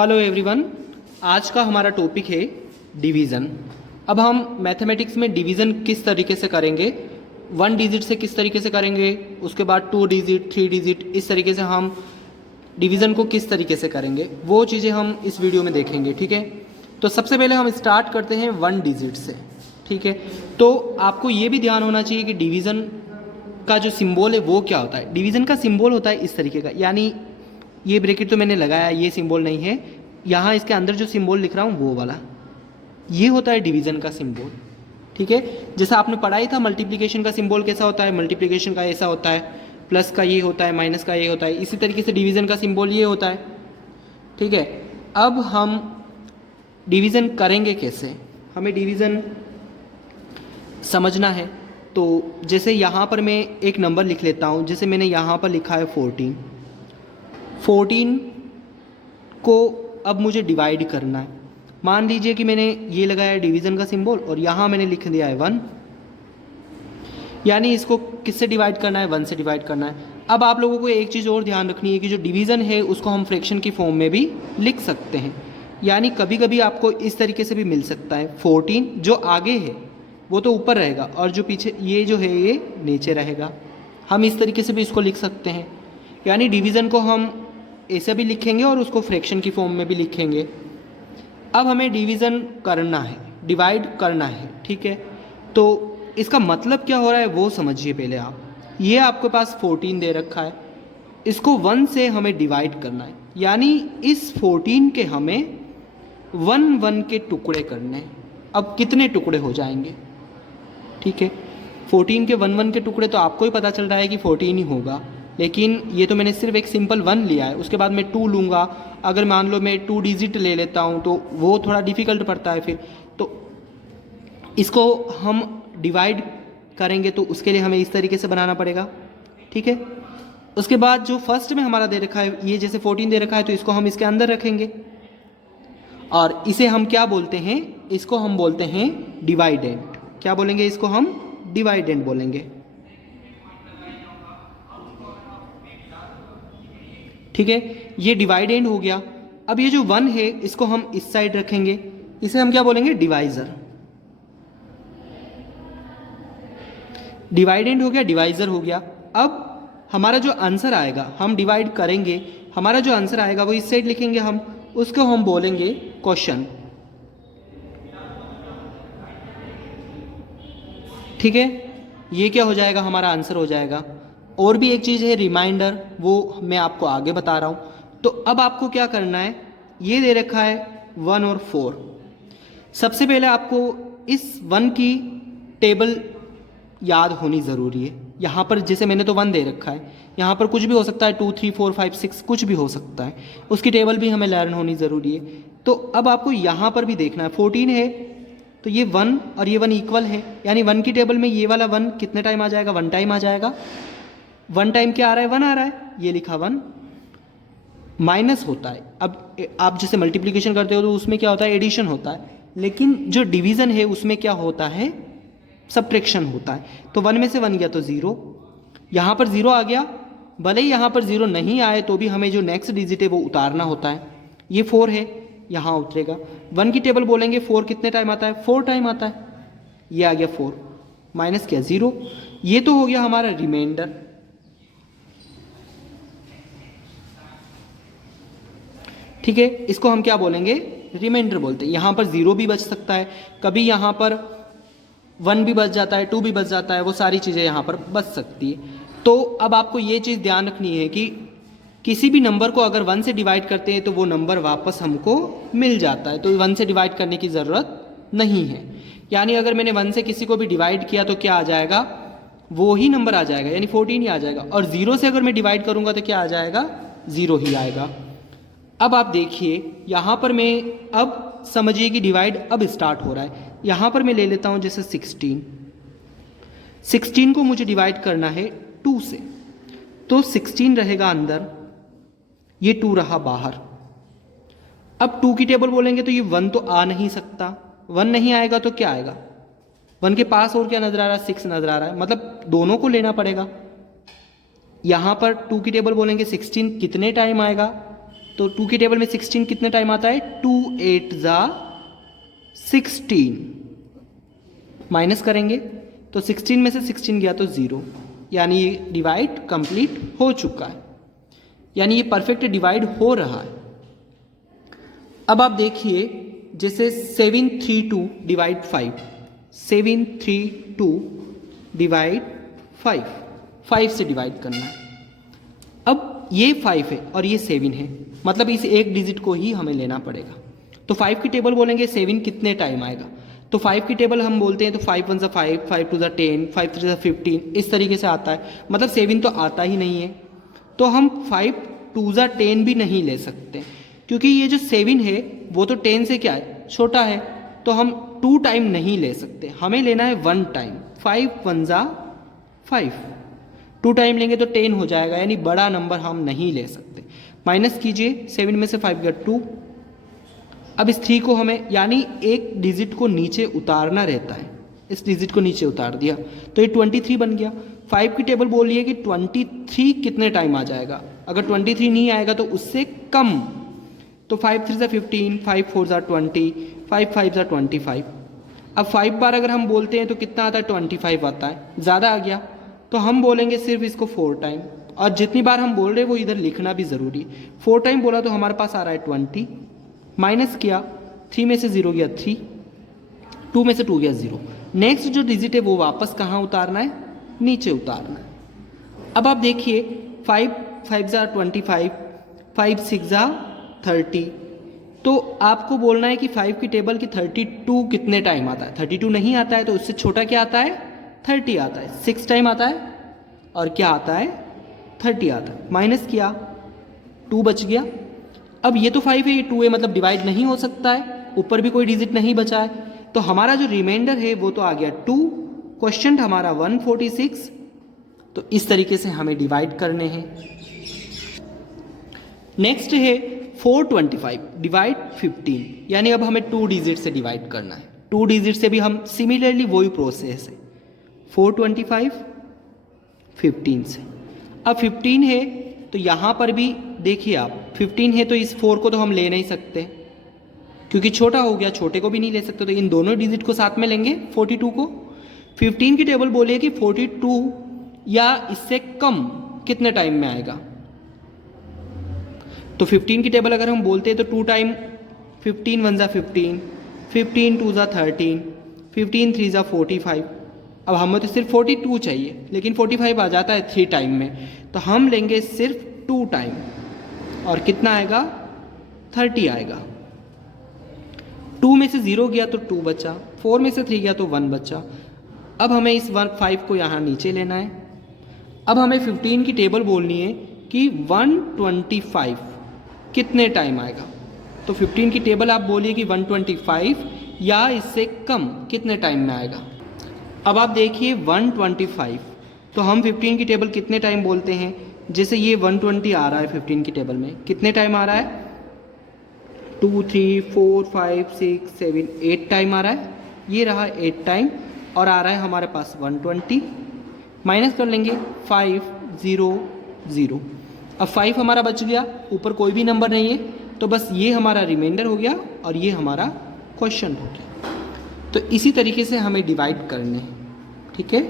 Hello everyone. आज का हमारा टॉपिक है डिवीज़न। अब हम मैथमेटिक्स में डिवीज़न किस तरीके से करेंगे, 1 डिजिट से किस तरीके से करेंगे, उसके बाद 2 डिजिट 3 डिजिट, इस तरीके से हम डिवीज़न को किस तरीके से करेंगे वो चीज़ें हम इस वीडियो में देखेंगे। ठीक है, तो सबसे पहले हम स्टार्ट करते हैं 1 डिजिट से। ठीक है, तो आपको ये भी ध्यान होना चाहिए कि डिवीज़न का जो सिंबल है वो क्या होता है। डिवीज़न का सिंबल होता है इस तरीके का, यानी ये ब्रैकेट तो मैंने लगाया, ये सिंबल नहीं है, यहाँ इसके अंदर जो सिंबल लिख रहा हूँ वो वाला, ये होता है डिवीज़न का सिंबल। ठीक है, जैसा आपने पढ़ाई था मल्टीप्लिकेशन का सिंबल कैसा होता है, मल्टीप्लिकेशन का ऐसा होता है, प्लस का ये होता है, माइनस का ये होता है, इसी तरीके से डिवीज़न का सिंबल ये होता है। ठीक है, अब हम डिवीज़न करेंगे कैसे, हमें डिवीज़न समझना है। तो जैसे यहाँ पर मैं एक नंबर लिख लेता हूँ, जैसे मैंने यहाँ पर लिखा है 14 को अब मुझे डिवाइड करना है। मान लीजिए कि मैंने ये लगाया डिवीज़न का सिंबल और यहाँ मैंने लिख दिया है 1, यानी इसको किससे डिवाइड करना है, 1 से डिवाइड करना है। अब आप लोगों को एक चीज़ और ध्यान रखनी है कि जो डिवीज़न है उसको हम फ्रैक्शन की फॉर्म में भी लिख सकते हैं, यानी कभी कभी आपको इस तरीके से भी मिल सकता है। 14 जो आगे है वो तो ऊपर रहेगा और जो पीछे ये जो है ये नीचे रहेगा। हम इस तरीके से भी इसको लिख सकते हैं, यानी डिवीज़न को हम ऐसे भी लिखेंगे और उसको फ्रैक्शन की फॉर्म में भी लिखेंगे। अब हमें डिवीज़न करना है, डिवाइड करना है। ठीक है, तो इसका मतलब क्या हो रहा है वो समझिए पहले आप। ये आपके पास 14 दे रखा है, इसको 1 से हमें डिवाइड करना है, यानी इस 14 के हमें 1 के टुकड़े करने हैं। अब कितने टुकड़े हो जाएंगे, ठीक है, 14 के 1 के टुकड़े तो आपको ही पता चल रहा है कि 14 ही होगा, लेकिन ये तो मैंने सिर्फ एक सिंपल 1 लिया है। उसके बाद मैं 2 लूँगा, अगर मान लो मैं 2 डिजिट ले लेता हूँ तो वो थोड़ा डिफ़िकल्ट पड़ता है फिर। तो इसको हम डिवाइड करेंगे तो उसके लिए हमें इस तरीके से बनाना पड़ेगा। ठीक है, उसके बाद जो फर्स्ट में हमारा दे रखा है, ये जैसे 14 दे रखा है तो इसको हम इसके अंदर रखेंगे और इसे हम क्या बोलते हैं, इसको हम बोलते हैं डिवाइडेंड। क्या बोलेंगे, इसको हम डिवाइडेंड बोलेंगे। ठीक है, ये डिवाइडेंड हो गया। अब ये जो 1 है इसको हम इस साइड रखेंगे, इसे हम क्या बोलेंगे, डिवाइजर। डिवाइडेंड हो गया, डिवाइजर हो गया। अब हमारा जो आंसर आएगा, हम डिवाइड करेंगे, हमारा जो आंसर आएगा वो इस साइड लिखेंगे हम, उसको हम बोलेंगे क्वेश्चन। ठीक है, ये क्या हो जाएगा, हमारा आंसर हो जाएगा। और भी एक चीज़ है रिमाइंडर, वो मैं आपको आगे बता रहा हूँ। तो अब आपको क्या करना है, ये दे रखा है 1 और 4। सबसे पहले आपको इस 1 की टेबल याद होनी ज़रूरी है। यहाँ पर जैसे मैंने तो 1 दे रखा है, यहाँ पर कुछ भी हो सकता है, 2 3 4 5 6 कुछ भी हो सकता है, उसकी टेबल भी हमें लर्न होनी ज़रूरी है। तो अब आपको यहाँ पर भी देखना है, 14 है तो ये 1 और ये 1 इक्वल है, यानी 1 की टेबल में ये वाला 1 कितने टाइम आ जाएगा, 1 टाइम आ जाएगा। 1 टाइम क्या आ रहा है, 1 आ रहा है, ये लिखा 1 माइनस होता है। अब आप जैसे मल्टीप्लिकेशन करते हो तो उसमें क्या होता है, एडिशन होता है, लेकिन जो डिवीज़न है उसमें क्या होता है, सब्ट्रैक्शन होता है। तो 1 में से 1 गया तो 0, यहाँ पर 0 आ गया। भले ही यहाँ पर 0 नहीं आए तो भी हमें जो नेक्स्ट डिजिट है वो उतारना होता है। ये 4 है, यहाँ उतरेगा। 1 की टेबल बोलेंगे 4 कितने टाइम आता है, 4 टाइम आता है, ये आ गया 4 माइनस क्या 0। ये तो हो गया हमारा रिमाइंडर। ठीक है, इसको हम क्या बोलेंगे, रिमाइंडर बोलते हैं। यहाँ पर 0 भी बच सकता है, कभी यहाँ पर 1 भी बच जाता है, 2 भी बच जाता है, वो सारी चीज़ें यहाँ पर बच सकती है। तो अब आपको ये चीज़ ध्यान रखनी है कि किसी भी नंबर को अगर 1 से डिवाइड करते हैं तो वो नंबर वापस हमको मिल जाता है, तो 1 से डिवाइड करने की ज़रूरत नहीं है। यानी अगर मैंने 1 से किसी को भी डिवाइड किया तो क्या आ जाएगा, वो ही नंबर आ जाएगा, यानी 14 ही आ जाएगा। और 0 से अगर मैं डिवाइड करूँगा तो क्या आ जाएगा, 0 ही आएगा। अब आप देखिए यहाँ पर मैं, अब समझिए कि डिवाइड अब स्टार्ट हो रहा है। यहाँ पर मैं ले लेता हूँ जैसे 16 को मुझे डिवाइड करना है 2 से, तो 16 रहेगा अंदर, ये 2 रहा बाहर। अब 2 की टेबल बोलेंगे तो ये 1 तो आ नहीं सकता, 1 नहीं आएगा तो क्या आएगा, 1 के पास और क्या नजर आ रहा है, 6 नजर आ रहा है, मतलब दोनों को लेना पड़ेगा। यहाँ पर 2 की टेबल बोलेंगे 16 कितने टाइम आएगा, तो 2 की टेबल में 16 कितने टाइम आता है, 2 8 जा 16, माइनस करेंगे तो 16 में से 16 गया तो 0, यानी ये डिवाइड कंप्लीट हो चुका है, यानी ये परफेक्ट डिवाइड हो रहा है। अब आप देखिए जैसे 732 डिवाइड 5, 732 डिवाइड 5, 5 से डिवाइड करना है। अब ये 5 है और ये 7 है, मतलब इस एक डिजिट को ही हमें लेना पड़ेगा। तो 5 की टेबल बोलेंगे 7 कितने टाइम आएगा, तो 5 की टेबल हम बोलते हैं तो 5 1 ज़ा 5, 5 2 ज़ा 10, 5 3 ज़ा 15, इस तरीके से आता है, मतलब 7 तो आता ही नहीं है। तो हम 5 2 ज़ा 10 भी नहीं ले सकते, क्योंकि ये जो 7 है वो तो 10 से क्या है, छोटा है, तो हम 2 टाइम नहीं ले सकते, हमें लेना है 1 टाइम। 5 1 ज़ा 5, 2 टाइम लेंगे तो 10 हो जाएगा, यानी बड़ा नंबर हम नहीं ले सकते। माइनस कीजिए, 7 में से 5 गया 2। अब इस 3 को हमें, यानी एक डिजिट को नीचे उतारना रहता है, इस डिजिट को नीचे उतार दिया तो ये 23 बन गया। 5 की टेबल बोलिए कि 23 कितने टाइम आ जाएगा, अगर 23 नहीं आएगा तो उससे कम, तो 5 3 ज़ा 15, 5 4 ज़ा 20, 5 5 ज़ा 25। अब 5 बार अगर हम बोलते हैं तो कितना आता है, 25 आता है, ज़्यादा आ गया, तो हम बोलेंगे सिर्फ इसको 4 टाइम, और जितनी बार हम बोल रहे हैं वो इधर लिखना भी ज़रूरी। 4 टाइम बोला तो हमारे पास आ रहा है 20, माइनस किया, 3 में से 0 गया 3, 2 में से 2 गया 0। नेक्स्ट जो डिजिट है वो वापस कहाँ उतारना है, नीचे उतारना है। अब आप देखिए 5 5 ज़ा 25, 5 6 ज़ा 30, तो आपको बोलना है कि 5 की टेबल की 32 कितने टाइम आता है। 32 नहीं आता है तो उससे छोटा क्या आता है, 30 आता है। 6 टाइम आता है और क्या आता है, 30 आता है। माइनस किया, 2 बच गया। अब ये तो 5 है, ये 2 है, मतलब डिवाइड नहीं हो सकता है, ऊपर भी कोई डिजिट नहीं बचा है, तो हमारा जो रिमाइंडर है वो तो आ गया 2। क्वेश्चन हमारा 146। तो इस तरीके से हमें डिवाइड करने हैं। नेक्स्ट है 425 डिवाइड 15, यानी अब हमें 2 डिजिट से डिवाइड करना है। 2 डिजिट से भी हम सिमिलरली वही प्रोसेस है, 425 15 से। अब 15 है तो यहाँ पर भी देखिए आप, 15 है तो इस 4 को तो हम ले नहीं सकते क्योंकि छोटा हो गया, छोटे को भी नहीं ले सकते, तो इन दोनों डिजिट को साथ में लेंगे 42 को। 15 की टेबल बोलिए कि 42 या इससे कम कितने टाइम में आएगा, तो 15 की टेबल अगर हम बोलते हैं तो 2 टाइम, 15 1 ज़ा 15, 15 2 ज़ा 13, 15 3 ज़ा 45। अब हमें तो सिर्फ 42 चाहिए, लेकिन 45 आ जाता है 3 टाइम में, तो हम लेंगे सिर्फ 2 टाइम, और कितना आएगा, 30 आएगा। 2 में से 0 गया तो 2 बचा, 4 में से 3 गया तो 1 बचा। अब हमें इस 5 को यहाँ नीचे लेना है। अब हमें 15 की टेबल बोलनी है कि 125 कितने टाइम आएगा, तो 15 की टेबल आप बोलिए कि 125 या इससे कम कितने टाइम में आएगा। अब आप देखिए 125, तो हम 15 की टेबल कितने टाइम बोलते हैं, जैसे ये 120 आ रहा है 15 की टेबल में, कितने टाइम आ रहा है, 2 3 4 5 6 7 8 टाइम आ रहा है, ये रहा 8 टाइम, और आ रहा है हमारे पास 120। माइनस कर लेंगे 5 0 0। अब 5 हमारा बच गया, ऊपर कोई भी नंबर नहीं है, तो बस ये हमारा रिमाइंडर हो गया और ये हमारा क्वेश्चन हो गया। तो इसी तरीके से हमें डिवाइड करने हैं, ठीक है।